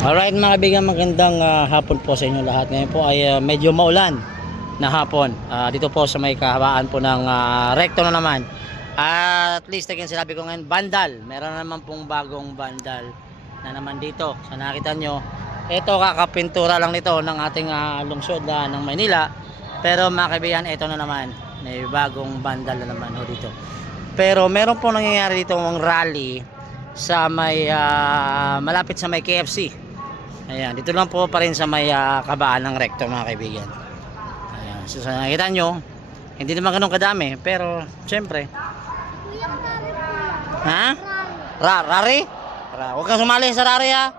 Alright mga kaibigan, magandang hapon po sa inyo lahat. Ngayon po ay medyo maulan na hapon. Dito po sa may kahabaan po ng recto na naman. At least again sinabi ko ngayon, bandal. Meron na naman pong bagong bandal na naman dito. Sa nakita nyo, ito kakapintura lang nito ng ating lungsod ng Maynila. Pero mga kaibigan, ito na naman. May bagong bandal na naman ho dito. Pero meron po nangyayari dito ng rally sa may malapit sa may KFC. Ayan, dito lang po pa rin sa may kabaan ng recto mga kaibigan. Ayan, so sa nakita nyo, hindi naman ganun kadami, pero syempre. Ha? Rari? Huwag kang sumali sa rari ha.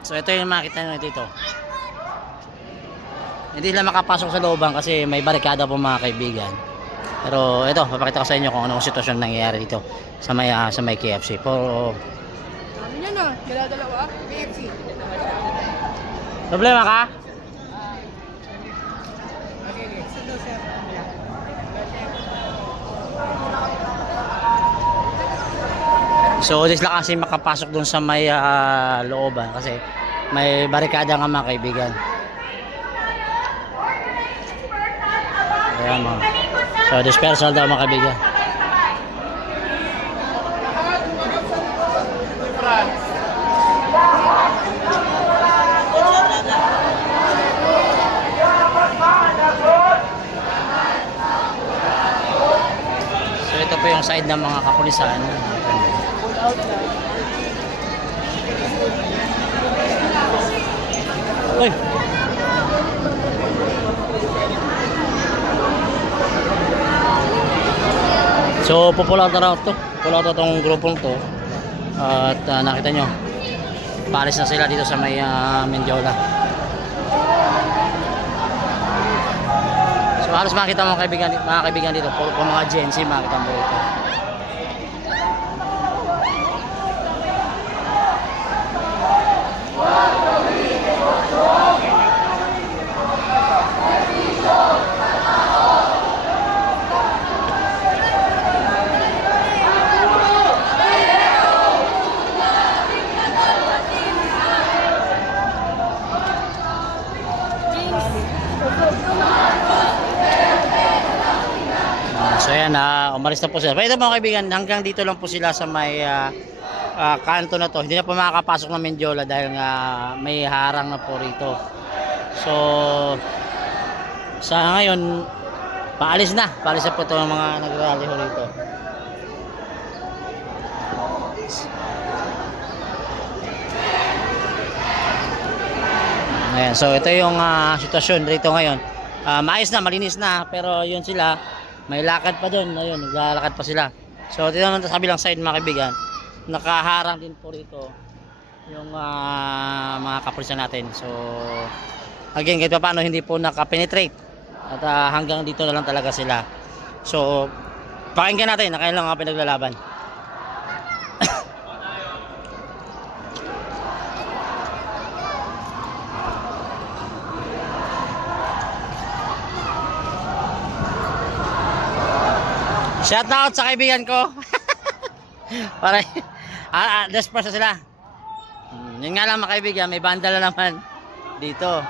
So ito yung makita nyo dito. Hindi sila makapasok sa looban kasi may barikada po mga kaibigan. Pero ito, papakita ko sa inyo kung anong sitwasyon nangyayari dito sa may KFC. Pero Dala-dalawa, KFC. problema ka? So this lang kasi makapasok dun sa may looban kasi may barikada nga mga kaibigan. Ayan mga. So dispersal daw mga kaibigan. So ito po yung side ng mga kapulisan. Uy! So popular na raw to. Popular to tong grupong to. At nakita nyo, pares na sila dito sa may Mendiola. So halos makita mga kaibigan dito, puro po mga agency makita mo dito. So ayan, umalis na po sila. Pero ito mga kaibigan, hanggang dito lang po sila sa may kanto na to. Hindi na po makakapasok ng Mendiola dahil nga may harang na po rito. So sa ngayon, paalis na po ito ng mga nagrally ho rito. Ayan, so ito yung sitwasyon rito ngayon. Maayos na, malinis na, pero yun sila, may lakad pa doon. Ayun, naglalakad pa sila. So dito naman sa kabilang side mga kaibigan, nakaharang din po rito yung mga kapulisan natin. So again, kahit pa paano hindi po nakapenetrate at hanggang dito na lang talaga sila. So pakinggan natin na kailan nga pinaglalaban. Shout out sa kaibigan ko. Para desperate sila. Yun nga lang mga kaibigan, may bandal na naman dito.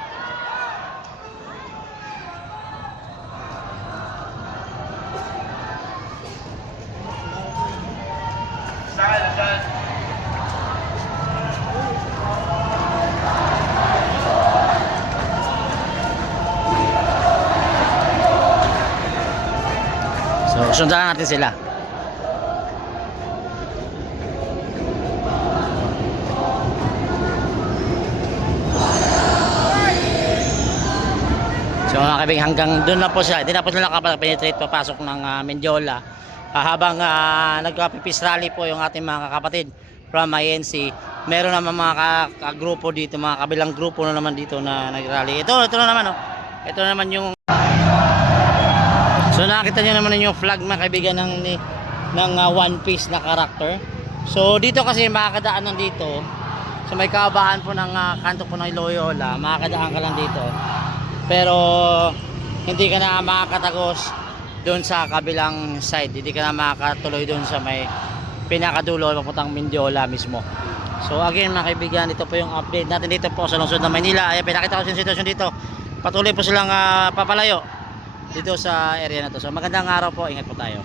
So sundan natin sila. So mga kaibigan, hanggang doon na po sila. Hindi na po sila nakapag-penetrate papasok ng Mendiola. Habang nagpa-peace rally po yung ating mga kapatid from INC. Meron naman mga kagrupo dito, mga kabilang grupo na naman dito na nag-rally. Ito na naman oh. Ito na naman yung so nakita niyo naman yung flag mga kaibigan ng One Piece na character. So dito kasi makakadaan dito sa may kabaan po ng kanto po ng Loyola, makakadaan ka lang dito. Pero hindi ka na makakatagos doon sa kabilang side. Hindi ka na makakatuloy doon sa may pinakadulo papuntang Mendiola mismo. So again mga kaibigan, ito po yung update natin dito po sa lungsod ng Maynila. Ayan, pinakita ko yung sitwasyon dito. Patuloy po silang papalayo dito sa area na to. So magandang araw po, ingat po tayo.